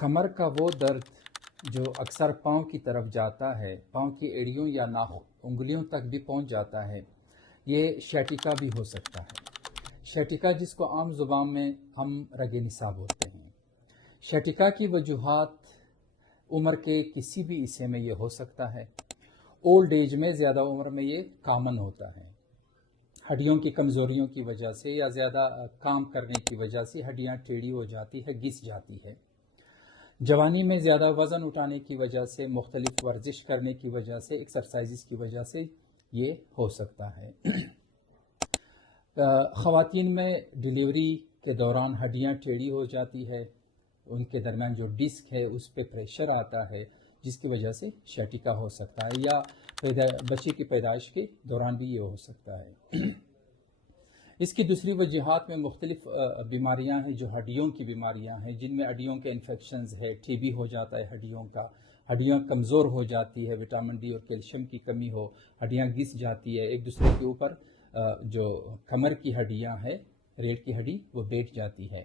کمر کا وہ درد جو اکثر پاؤں کی طرف جاتا ہے، پاؤں کی ایڑیوں یا انگلیوں تک بھی پہنچ جاتا ہے، یہ شیٹیکا بھی ہو سکتا ہے۔ شیٹیکا جس کو عام زبان میں ہم رگ نصاب بولتے ہیں۔ شیٹیکا کی وجوہات عمر کے کسی بھی حصے میں یہ ہو سکتا ہے۔ اولڈ ایج میں، زیادہ عمر میں یہ کامن ہوتا ہے۔ ہڈیوں کی کمزوریوں کی وجہ سے یا زیادہ کام کرنے کی وجہ سے ہڈیاں ٹیڑھی ہو جاتی ہے، گھس جاتی ہے۔ جوانی میں زیادہ وزن اٹھانے کی وجہ سے، مختلف ورزش کرنے کی وجہ سے، ایکسرسائزز کی وجہ سے یہ ہو سکتا ہے۔ خواتین میں ڈیلیوری کے دوران ہڈیاں ٹیڑھی ہو جاتی ہے، ان کے درمیان جو ڈسک ہے اس پہ پریشر آتا ہے، جس کی وجہ سے شیٹیکا ہو سکتا ہے، یا بچے کی پیدائش کے دوران بھی یہ ہو سکتا ہے۔ اس کی دوسری وجوہات میں مختلف بیماریاں ہیں جو ہڈیوں کی بیماریاں ہیں، جن میں ہڈیوں کے انفیکشنز ہے، ٹی بی ہو جاتا ہے ہڈیوں کا، ہڈیاں کمزور ہو جاتی ہے، وٹامن ڈی اور کیلشیم کی کمی ہو، ہڈیاں گھس جاتی ہے، ایک دوسرے کے اوپر جو کمر کی ہڈیاں ہے، ریڑھ کی ہڈی، وہ بیٹھ جاتی ہے۔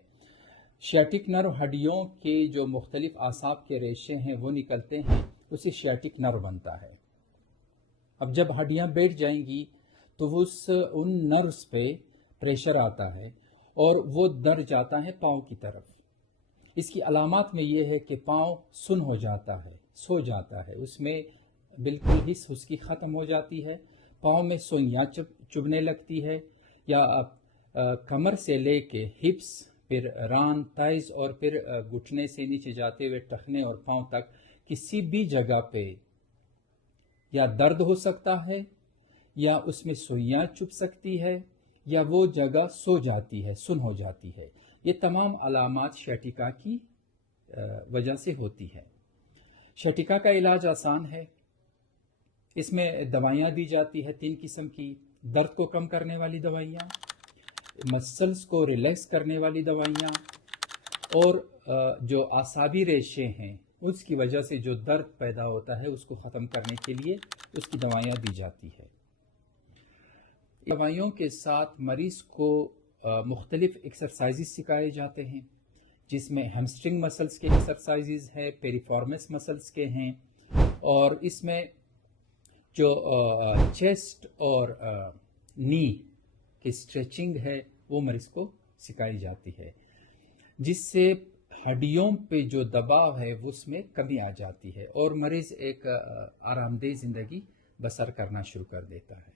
شیٹک نرو ہڈیوں کے جو مختلف اعصاب کے ریشے ہیں وہ نکلتے ہیں، اسے شیٹک نرو بنتا ہے۔ اب جب ہڈیاں بیٹھ جائیں گی تو ان نروز پہ پریشر آتا ہے اور وہ در جاتا ہے پاؤں کی طرف۔ اس کی علامات میں یہ ہے کہ پاؤں سن ہو جاتا ہے، سو جاتا ہے، اس میں بالکل حس اس کی ختم ہو جاتی ہے، پاؤں میں سوئیاں چبھنے لگتی ہے، یا کمر سے لے کے ہپس، پھر ران، تائز اور پھر گھٹنے سے نیچے جاتے ہوئے ٹخنے اور پاؤں تک کسی بھی جگہ پہ یا درد ہو سکتا ہے، یا اس میں سوئیاں چبھ سکتی ہے، یا وہ جگہ سو جاتی ہے، سن ہو جاتی ہے۔ یہ تمام علامات شیٹیکا کی وجہ سے ہوتی ہے۔ شیٹیکا کا علاج آسان ہے۔ اس میں دوائیاں دی جاتی ہے 3 قسم کی: درد کو کم کرنے والی دوائیاں، مسلز کو ریلیکس کرنے والی دوائیاں، اور جو اعصابی ریشے ہیں اس کی وجہ سے جو درد پیدا ہوتا ہے اس کو ختم کرنے کے لیے اس کی دوائیاں دی جاتی ہے۔ دوائیوں کے ساتھ مریض کو مختلف ایکسرسائزز سکھائے جاتے ہیں، جس میں ہیمسٹرنگ مسلز کے ایکسرسائزز ہیں، پیریفارمس مسلز کے ہیں، اور اس میں جو چیسٹ اور نی کی اسٹریچنگ ہے وہ مریض کو سکھائی جاتی ہے، جس سے ہڈیوں پہ جو دباؤ ہے اس میں کمی آ جاتی ہے اور مریض ایک آرام دہ زندگی بسر کرنا شروع کر دیتا ہے۔